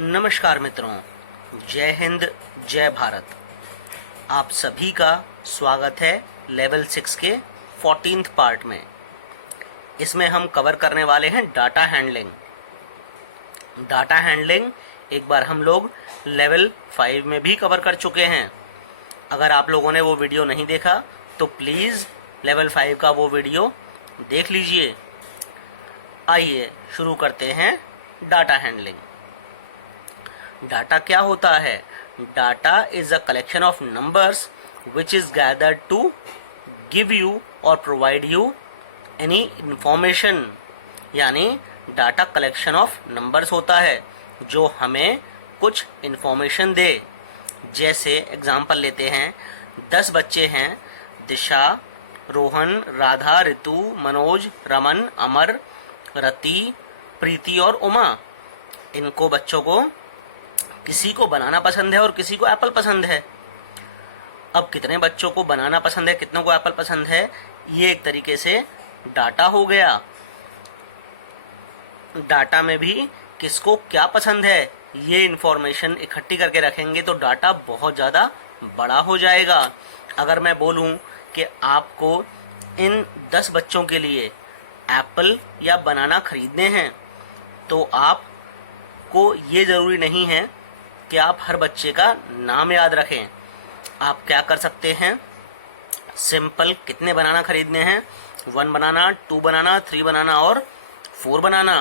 नमस्कार मित्रों, जय हिंद, जय भारत। आप सभी का स्वागत है लेवल 6 के 14th पार्ट में। इसमें हम कवर करने वाले हैं डाटा हैंडलिंग। डाटा हैंडलिंग एक बार हम लोग लेवल 5 में भी कवर कर चुके हैं। अगर आप लोगों ने वो वीडियो नहीं देखा तो प्लीज़ लेवल 5 का वो वीडियो देख लीजिए। आइए शुरू करते हैं डाटा हैंडलिंग। डाटा क्या होता है? Data is a collection of numbers which is gathered to give you और प्रोवाइड यू एनी इंफॉर्मेशन। यानी डाटा कलेक्शन ऑफ नंबर्स होता है जो हमें कुछ इंफॉर्मेशन दे। जैसे एग्जांपल लेते हैं, 10 बच्चे हैं, दिशा, रोहन, राधा, ऋतु, मनोज, रमन, अमर, रति, प्रीति और उमा। इनको बच्चों को किसी को बनाना पसंद है और किसी को एप्पल पसंद है। अब कितने बच्चों को बनाना पसंद है, कितनों को एप्पल पसंद है, ये एक तरीके से डाटा हो गया। डाटा में भी किसको क्या पसंद है ये इंफॉर्मेशन इकट्ठी करके रखेंगे तो डाटा बहुत ज़्यादा बड़ा हो जाएगा। अगर मैं बोलूं कि आपको इन 10 बच्चों के लिए एप्पल या बनाना खरीदने हैं तो आपको ये ज़रूरी नहीं है कि आप हर बच्चे का नाम याद रखें। आप क्या कर सकते हैं, सिंपल कितने बनाना खरीदने हैं, 1 बनाना, 2 बनाना, 3 बनाना और 4 बनाना।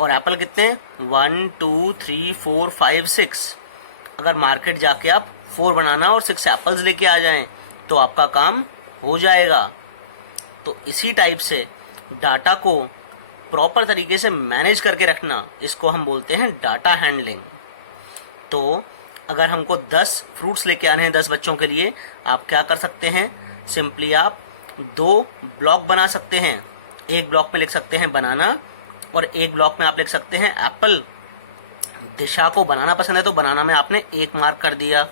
और एप्पल कितने, 1 2 3 4 5 6। अगर मार्केट जाके आप 4 बनाना और 6 एप्पल्स लेके आ जाएं तो आपका काम हो जाएगा। तो इसी टाइप से डाटा को प्रॉपर तरीके से मैनेज करके रखना, इसको हम बोलते हैं डाटा हैंडलिंग। तो अगर हमको 10 फ्रूट्स लेके आने हैं 10 बच्चों के लिए, आप क्या कर सकते हैं, सिंपली आप 2 ब्लॉक बना सकते हैं। एक ब्लॉक में लिख सकते हैं बनाना और एक ब्लॉक में आप लिख सकते हैं एप्पल। दिशा को बनाना पसंद है तो बनाना में आपने 1 मार्क कर दिया,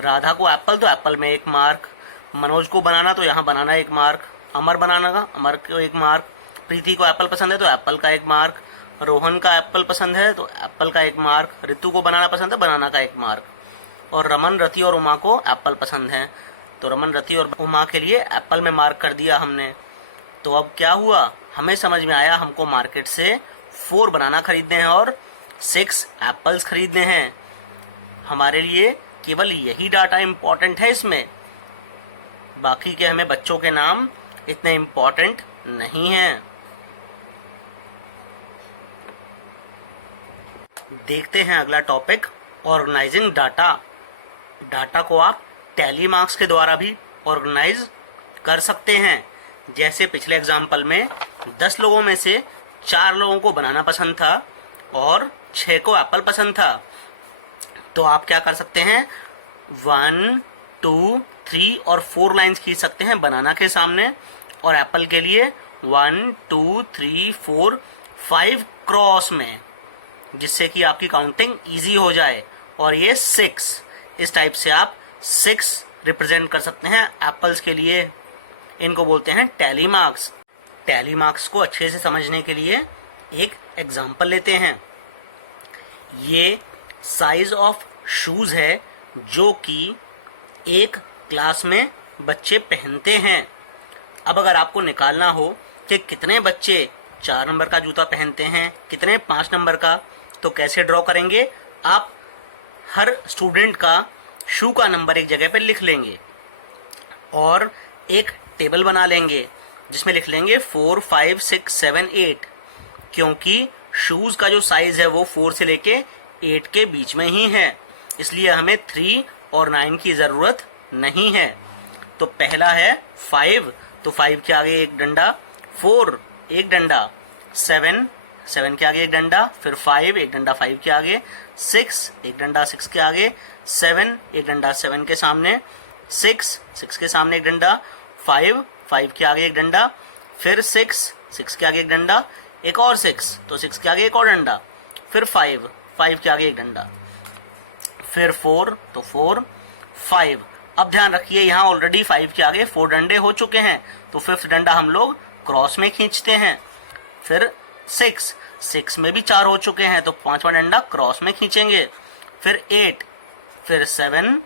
राधा को एप्पल तो एप्पल में 1 मार्क, मनोज को बनाना तो यहाँ बनाना 1 मार्क, अमर बनाना का अमर को 1 मार्क, प्रीति को एप्पल पसंद है तो एप्पल का 1 मार्क, रोहन का एप्पल पसंद है तो एप्पल का 1 मार्क, ऋतु को बनाना पसंद है बनाना का 1 मार्क, और रमन, रति और उमा को एप्पल पसंद है तो रमन, रति और उमा के लिए एप्पल में मार्क कर दिया हमने। तो अब क्या हुआ, हमें समझ में आया हमको मार्केट से 4 बनाना खरीदने हैं और 6 एप्पल्स खरीदने हैं। हमारे लिए केवल यही डाटा इम्पोर्टेंट है इसमें, बाकी के हमें बच्चों के नाम इतने इम्पोर्टेंट नहीं हैं। देखते हैं अगला टॉपिक, ऑर्गेनाइजिंग डाटा। डाटा को आप टैली मार्क्स के द्वारा भी ऑर्गेनाइज कर सकते हैं। जैसे पिछले एग्जाम्पल में 10 लोगों में से 4 लोगों को बनाना पसंद था और 6 को एप्पल पसंद था। तो आप क्या कर सकते हैं, 1 2 3 और 4 लाइन्स खींच सकते हैं बनाना के सामने, और एप्पल के लिए 1 2 3 4 5 क्रॉस में, जिससे कि आपकी काउंटिंग इजी हो जाए। और ये 6, इस टाइप से आप 6 रिप्रेजेंट कर सकते हैं एप्पल्स के लिए। इनको बोलते हैं टैली मार्क्स। टैली मार्क्स को अच्छे से समझने के लिए एक एग्जांपल लेते हैं। ये साइज ऑफ शूज है जो कि एक क्लास में बच्चे पहनते हैं। अब अगर आपको निकालना हो कि कितने बच्चे 4 नंबर का जूता पहनते हैं, कितने 5 नंबर का, तो कैसे ड्रॉ करेंगे, आप हर स्टूडेंट का शू का नंबर एक जगह पे लिख लेंगे और एक टेबल बना लेंगे जिसमें लिख लेंगे 4 5 6 7 8, क्योंकि शूज का जो साइज है वो 4 से लेके 8 के बीच में ही है, इसलिए हमें 3 और 9 की जरूरत नहीं है। तो पहला है 5, तो 5 के आगे एक डंडा, 4 एक डंडा, 7 के आगे एक डंडा, फिर 5 एक डंडा 5 के आगे, 6 एक डंडा 6 के आगे, 7 एक डंडा 7 के सामने, 6 के सामने एक डंडा, 5 के आगे एक डंडा, फिर 6 के आगे एक डंडा, एक और 6 तो 6 के आगे एक और डंडा, फिर 5 के आगे एक डंडा, फिर 4 तो 4 5। अब ध्यान रखिए यहाँ ऑलरेडी 5 के आगे 4 डंडे हो चुके हैं, तो 5th डंडा हम लोग क्रॉस में खींचते हैं। फिर 6 6 में भी 4 हो चुके हैं, तो पांचवा डंडा क्रॉस में खींचेंगे। फिर 8, फिर 7,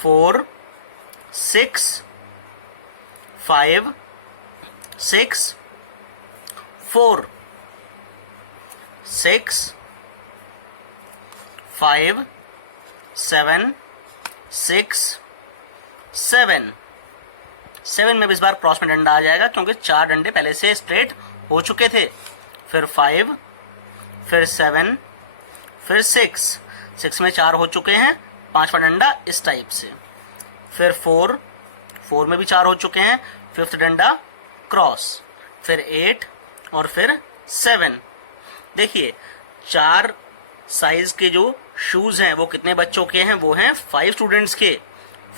4, 6, 5, 6, 4, 6, 5, 7, 6, 7। 7 में भी इस बार क्रॉस में डंडा आ जाएगा क्योंकि 4 डंडे पहले से स्ट्रेट हो चुके थे। फिर 5, फिर 7, फिर 6, 6 में 4 हो चुके हैं, पांचवा डंडा इस टाइप से। फिर 4, 4 में भी 4 हो चुके हैं, फिफ्थ डंडा क्रॉस। फिर 8 और फिर 7। देखिए 4 साइज के जो शूज हैं वो कितने बच्चों के हैं, वो हैं 5 स्टूडेंट्स के।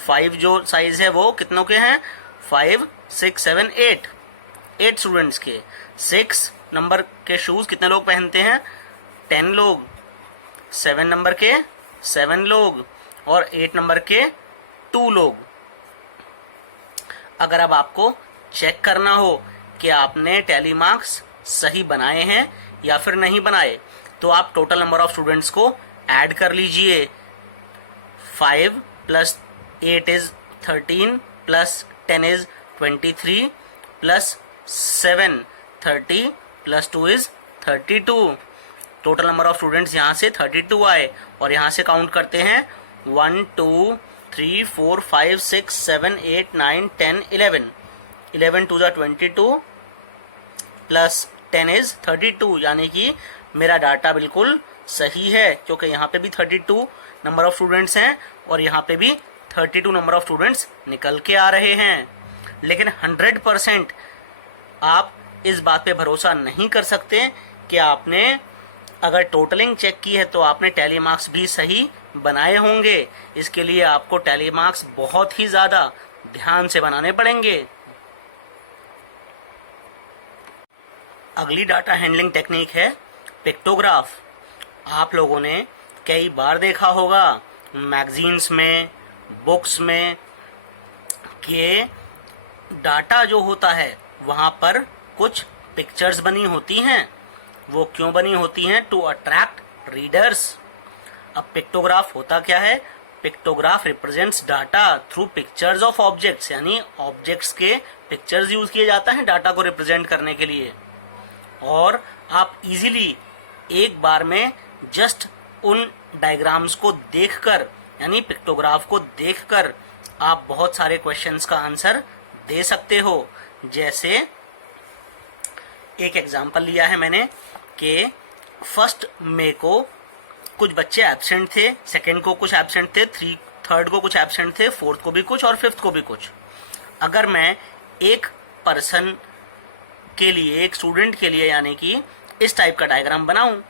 5 जो साइज है वो कितनों के हैं, 5, 6, 7, 8 स्टूडेंट्स के। 6 नंबर के शूज कितने लोग पहनते हैं, 10 लोग। 7 नंबर के 7 लोग और 8 नंबर के 2 लोग। अगर अब आपको चेक करना हो कि आपने टैली मार्क्स सही बनाए हैं या फिर नहीं बनाए, तो आप टोटल नंबर ऑफ स्टूडेंट्स को ऐड कर लीजिए। 5 plus 8 is 13 plus 10 is 23 plus 7 30 plus 2 is 32। Total number of students यहाँ से 32 आए और यहाँ से काउंट करते हैं 1 2 3 4 5 6 7 8 9 10 11। 11 2 22 प्लस 10 इज 32, यानी कि मेरा डाटा बिल्कुल सही है क्योंकि यहाँ पे भी 32 नंबर ऑफ स्टूडेंट्स हैं और यहाँ पे भी 32 नंबर ऑफ स्टूडेंट्स निकल के आ रहे हैं। लेकिन 100% आप इस बात पे भरोसा नहीं कर सकते कि आपने अगर टोटलिंग चेक की है तो आपने टैली मार्क्स भी सही बनाए होंगे। इसके लिए आपको टैली मार्क्स बहुत ही ज्यादा ध्यान से बनाने पड़ेंगे। अगली डाटा हैंडलिंग टेक्निक है पिक्टोग्राफ। आप लोगों ने कई बार देखा होगा मैगजीन्स में, बुक्स में कि डाटा जो होता है वहां पर कुछ पिक्चर्स बनी होती हैं। वो क्यों बनी होती हैं, टू अट्रैक्ट रीडर्स। अब पिक्टोग्राफ होता क्या है, pictograph represents data through pictures of objects, यानी ऑब्जेक्ट्स के पिक्चर्स यूज किए जाता है डाटा को रिप्रेजेंट करने के लिए। और आप इजीली एक बार में जस्ट उन डायग्राम्स को देखकर, यानी पिक्टोग्राफ को देखकर आप बहुत सारे क्वेश्चंस का आंसर दे सकते हो। जैसे एक एग्जांपल लिया है मैंने कि 1 मई को कुछ बच्चे एब्सेंट थे, 2 को कुछ एब्सेंट थे, 3rd को कुछ एब्सेंट थे, 4th को भी कुछ और 5th को भी कुछ। अगर मैं एक पर्सन के लिए, एक स्टूडेंट के लिए यानी कि इस टाइप का डायग्राम बनाऊं,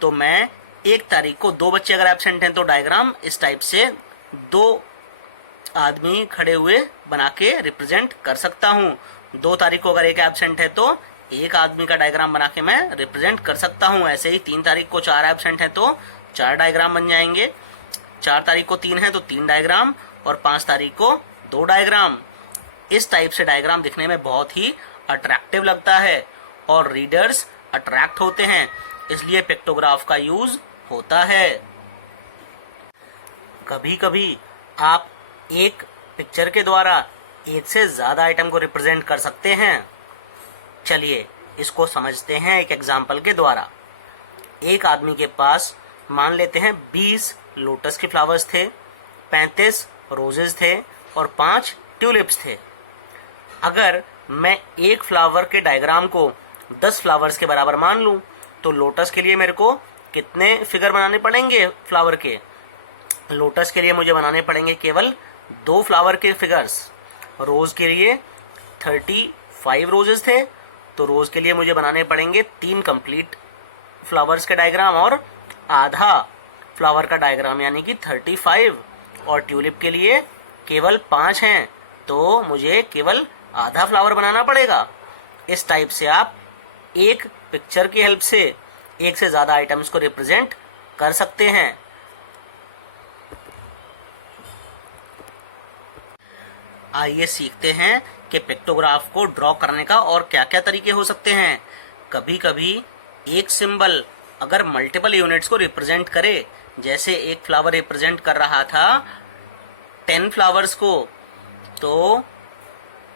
तो मैं 1 तारीख को 2 बच्चे अगर एब्सेंट हैं तो डायग्राम इस टाइप से 2 आदमी खड़े हुए बना के रिप्रेजेंट कर सकता हूं। 2 तारीख को अगर 1 एब्सेंट है तो 1 आदमी का डायग्राम बना के मैं रिप्रेजेंट कर सकता हूं। ऐसे ही 3 तारीख को 4 एब्सेंट है तो 4 डायग्राम बन जाएंगे। 4 तारीख को 3 है तो 3 डायग्राम और 5 तारीख को 2 डायग्राम। इस टाइप से डायग्राम दिखने में बहुत ही अट्रैक्टिव लगता है और रीडर्स अट्रैक्ट होते हैं, इसलिए पिक्टोग्राफ का यूज होता है। कभी कभी आप एक पिक्चर के द्वारा एक से ज्यादा आइटम को रिप्रेजेंट कर सकते हैं। चलिए इसको समझते हैं एक एग्जाम्पल के द्वारा। एक आदमी के पास मान लेते हैं 20 लोटस के फ्लावर्स थे, 35 रोजेस थे और 5 ट्यूलिप्स थे। अगर मैं एक फ्लावर के डायग्राम को 10 फ्लावर्स के बराबर मान लूं तो लोटस के लिए मेरे को कितने फिगर बनाने पड़ेंगे फ्लावर के? लोटस के लिए मुझे बनाने पड़ेंगे केवल 2 फ्लावर के फिगर्स। रोज के लिए 35 रोजेस थे तो रोज के लिए मुझे बनाने पड़ेंगे 3 कंप्लीट फ्लावर्स के डायग्राम और आधा फ्लावर का डायग्राम यानी कि 35। और ट्यूलिप के लिए केवल 5 हैं तो मुझे केवल आधा फ्लावर बनाना पड़ेगा। इस टाइप से आप एक पिक्चर की हेल्प से एक से ज्यादा आइटम्स को रिप्रेजेंट कर सकते हैं। आइए सीखते हैं कि पिक्टोग्राफ को ड्रॉ करने का और क्या क्या तरीके हो सकते हैं। कभी कभी एक सिंबल अगर मल्टीपल यूनिट्स को रिप्रेजेंट करे, जैसे एक फ्लावर रिप्रेजेंट कर रहा था 10 फ्लावर्स को, तो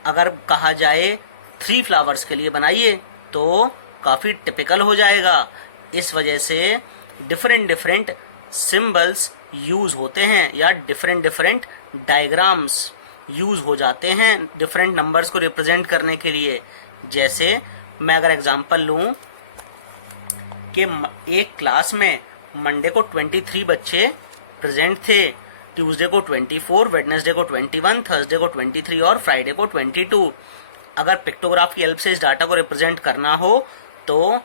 अगर कहा जाए 3 फ्लावर्स के लिए बनाइए तो काफी टिपिकल हो जाएगा। इस वजह से डिफरेंट डिफरेंट सिंबल्स यूज होते हैं या डिफरेंट डिफरेंट डायग्राम्स यूज हो जाते हैं डिफरेंट नंबर्स को रिप्रेजेंट करने के लिए। जैसे मैं अगर एग्जांपल लूं कि एक क्लास में मंडे को 23 बच्चे प्रेजेंट थे, ट्यूसडे को 24, वेडनेसडे को 21, थर्सडे को 23 और फ्राइडे को 22। अगर पिक्टोग्राफ की हेल्प से इस डाटा को रिप्रेजेंट करना हो तो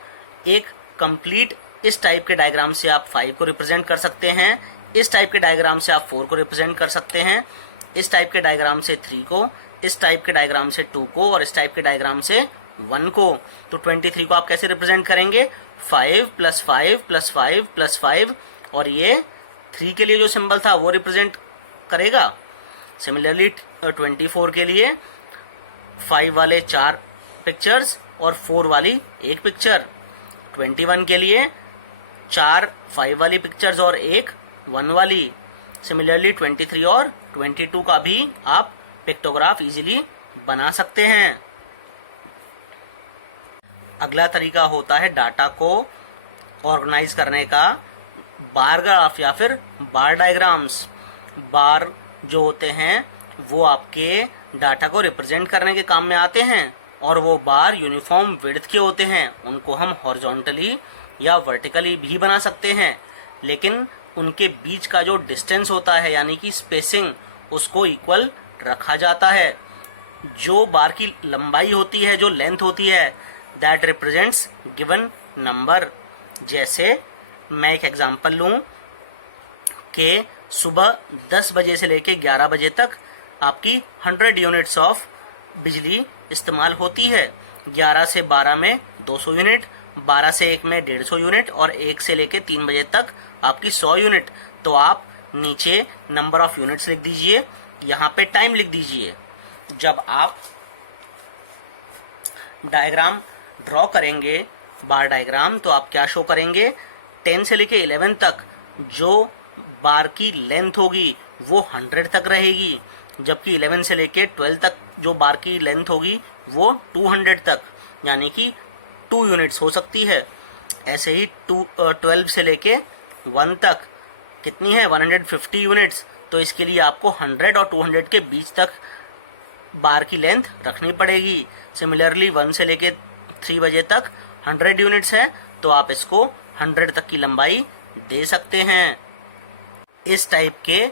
एक कंप्लीट इस टाइप के डायग्राम से आप 5 को रिप्रेजेंट कर सकते हैं, इस टाइप के डायग्राम से आप 4 को रिप्रेजेंट कर सकते हैं, इस टाइप के डायग्राम से 3 को, इस टाइप के डायग्राम से 2 को और इस टाइप के डायग्राम से 1 को। तो 23 को आप कैसे रिप्रेजेंट करेंगे? 5 + 5 + 5 + 5 और ये 3 के लिए जो सिंबल था वो रिप्रेजेंट करेगा। सिमिलरली 24 के लिए 5 वाले 4 पिक्चर्स और 4 वाली 1 पिक्चर। 21 के लिए 4 5 वाली पिक्चर्स और 1 1 वाली। सिमिलरली 23 और 22 का भी आप पिक्टोग्राफ इजीली बना सकते हैं। अगला तरीका होता है डाटा को ऑर्गेनाइज करने का, बार ग्राफ या फिर बार डायग्राम्स। बार जो होते हैं वो आपके डाटा को रिप्रेजेंट करने के काम में आते हैं और वो बार यूनिफॉर्म विड्थ के होते हैं। उनको हम हॉरिजॉन्टली या वर्टिकली भी बना सकते हैं, लेकिन उनके बीच का जो डिस्टेंस होता है यानी कि स्पेसिंग, उसको इक्वल रखा जाता है। जो बार की लंबाई होती है, जो लेंथ होती है, दैट रिप्रेजेंट्स गिवन नंबर। जैसे मैं एक एग्जांपल लूं कि सुबह 10 बजे से लेके 11 बजे तक आपकी 100 यूनिट्स ऑफ बिजली इस्तेमाल होती है। 11 से 12 में 200 यूनिट, 12 से 1 में 150 यूनिट और 1 से लेके 3 बजे तक आपकी 100 यूनिट। तो आप नीचे नंबर ऑफ यूनिट्स लिख दीजिए, यहाँ पे टाइम लिख दीजिए। जब आप डायग्राम ड्रॉ करेंगे, बार डायग्राम, तो आप क्या शो करेंगे? 10 से लेके 11 तक जो बार की लेंथ होगी वो 100 तक रहेगी, जबकि 11 से लेके 12 तक जो बार की लेंथ होगी वो 200 तक, यानी कि 2 यूनिट्स हो सकती है। ऐसे ही 12 से लेके 1 तक कितनी है? 150 यूनिट्स। तो इसके लिए आपको 100 और 200 के बीच तक बार की लेंथ रखनी पड़ेगी। सिमिलरली 1 से लेके 3 बजे तक 100 यूनिट्स है, तो आप इसको 100 तक की लंबाई दे सकते हैं। इस टाइप के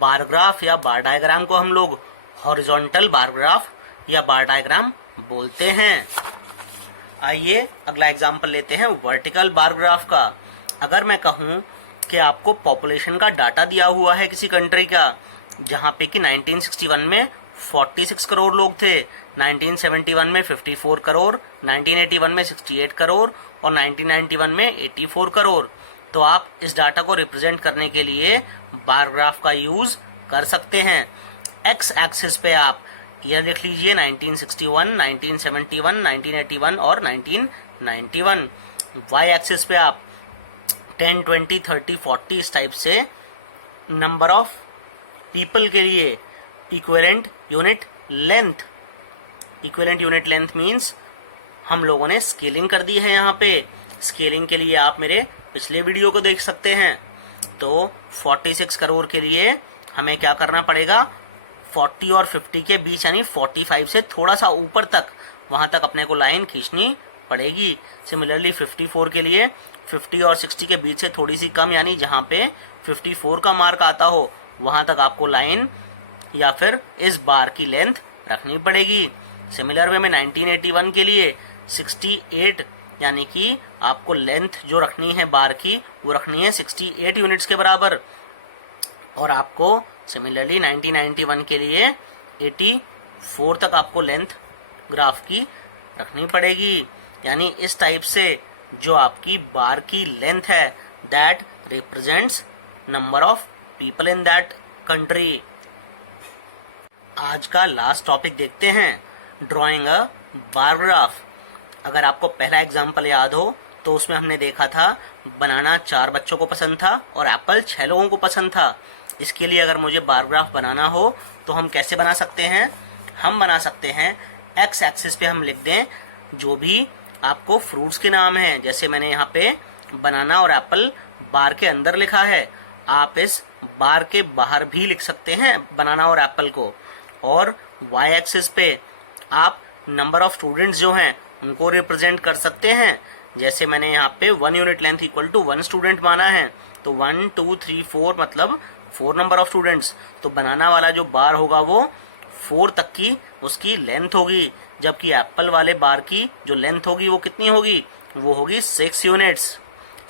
बार ग्राफ या बार डायग्राम को हम लोग हॉरिजॉन्टल बार ग्राफ या बार डायग्राम बोलते हैं। आइए अगला एग्जांपल लेते हैं वर्टिकल बार ग्राफ का। अगर मैं कहूं कि आपको पॉपुलेशन का डाटा दिया हुआ है किसी कंट्री का, जहां पे कि 1961 में 46 करोड़ लोग थे, 1971 में 54 करोड़, 1981 में 68 करोड़ और 1991 में 84 करोड़, तो आप इस डाटा को रिप्रेजेंट करने के लिए बार ग्राफ का यूज कर सकते हैं। एक्स एक्सिस पे आप ईयर लिख लीजिए 1961, 1971, 1981 और 1991। वाई एक्सिस पे आप 10, 20, 30, 40 इस टाइप से नंबर ऑफ पीपल के लिए equivalent unit length. Equivalent unit length means हम लोगों ने स्केलिंग कर दी है। यहाँ पे स्केलिंग के लिए आप मेरे पिछले वीडियो को देख सकते हैं। तो 46 करोड़ के लिए हमें क्या करना पड़ेगा? 40 और 50 के बीच यानी 45 से थोड़ा सा ऊपर तक, वहां तक अपने को लाइन खींचनी पड़ेगी। सिमिलरली 54 के लिए 50 और 60 के बीच से थोड़ी सी कम, यानी जहां पे 54 का मार्क आता हो वहां तक आपको लाइन या फिर इस बार की लेंथ रखनी पड़ेगी। सिमिलर वे में 1981 के लिए 68 यानी कि आपको लेंथ जो रखनी है बार की वो रखनी है 68 यूनिट्स के बराबर, और आपको सिमिलरली 1991 के लिए 84 तक आपको लेंथ ग्राफ की रखनी पड़ेगी। यानी इस टाइप से जो आपकी बार की लेंथ है that represents number of people in that country. आज का लास्ट टॉपिक देखते हैं, ड्राइंग अ बार ग्राफ। अगर आपको पहला एग्जांपल याद हो तो उसमें हमने देखा था बनाना 4 बच्चों को पसंद था और एप्पल 6 लोगों को पसंद था। इसके लिए अगर मुझे बार ग्राफ बनाना हो तो हम कैसे बना सकते हैं? हम बना सकते हैं एक्स एक्सिस पे हम लिख दें जो भी आपको फ्रूट्स के नाम हैं, जैसे मैंने यहाँ पे बनाना और एप्पल बार के अंदर लिखा है, आप इस बार के बाहर भी लिख सकते हैं बनाना और एप्पल को। और वाई एक्सिस पे आप नंबर ऑफ स्टूडेंट्स जो हैं उनको रिप्रेजेंट कर सकते हैं, जैसे मैंने यहाँ पे 1 unit length equal to 1 student माना है, तो 1 2 3 4 मतलब 4 नंबर ऑफ स्टूडेंट्स। तो बनाना वाला जो बार होगा वो 4 तक की उसकी लेंथ होगी, जबकि एप्पल वाले बार की जो लेंथ होगी वो कितनी होगी? वो होगी 6 यूनिट्स।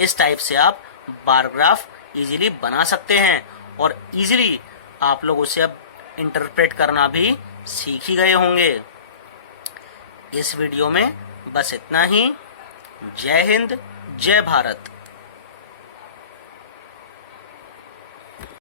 इस टाइप से आप बार ग्राफ इजीली बना सकते हैं और इजीली आप लोग उसे अब इंटरप्रेट करना भी सीख ही गए होंगे। इस वीडियो में बस इतना ही। जय हिंद, जय भारत।